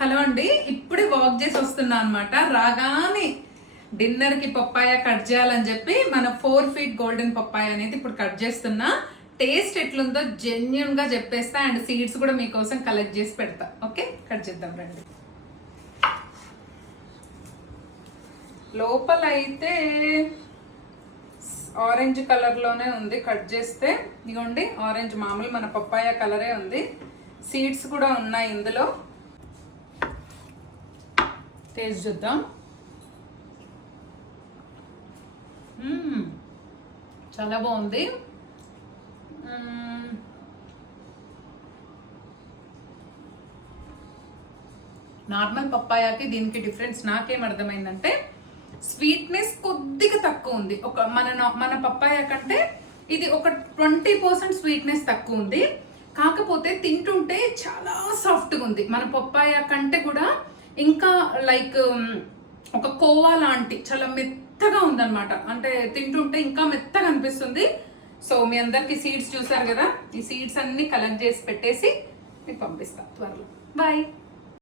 Hello అండి, ఇప్పుడే walk చేసి వస్తున్నా అనమాట. రాగానే డిన్నర్ కి పప్పాయ కట్ చేయాలని చెప్పి మన 4 feet గోల్డెన్ పప్పాయ అనేది ఇప్పుడు కట్ చేస్తున్నా. టేస్ట్ ఎట్లుందో జెన్యున్ గా చెప్పేస్తా అండ్ సీడ్స్ కూడా మీకోసం కలెక్ట్ చేసి పెడతా. ఓకే, కట్ చేద్దాం రండి. లోపల అయితే ఆరెంజ్ కలర్ లోనే ఉంది. కట్ చేస్తే ఇదిగోండి, ఆరెంజ్ మామూలు మన పప్పాయ కలరే ఉంది. సీడ్స్ కూడా ఉన్నాయి ఇందులో. టేస్ట్ చూద్దాం. చాలా బాగుంది. నార్మల్ పప్పాయాకి దీనికి డిఫరెన్స్ నాకేం అర్థమైందంటే స్వీట్నెస్ కొద్దిగా తక్కువ ఉంది. ఒక మన పప్పాయ కంటే ఇది ఒక 20% స్వీట్నెస్ తక్కువ ఉంది. కాకపోతే తింటుంటే చాలా సాఫ్ట్గా ఉంది. మన పప్పాయ కంటే కూడా ఇంకా లైక్ ఒక కోవా లాంటి చాలా మెత్తగా ఉందన్నమాట. అంటే తింటుంటే ఇంకా మెత్తగా అనిపిస్తుంది. సో మీ అందరికి సీడ్స్ చూసారు కదా, ఈ సీడ్స్ అన్ని కలెక్ట్ చేసి పెట్టేసి మీకు పంపిస్తా త్వరలో. బాయ్.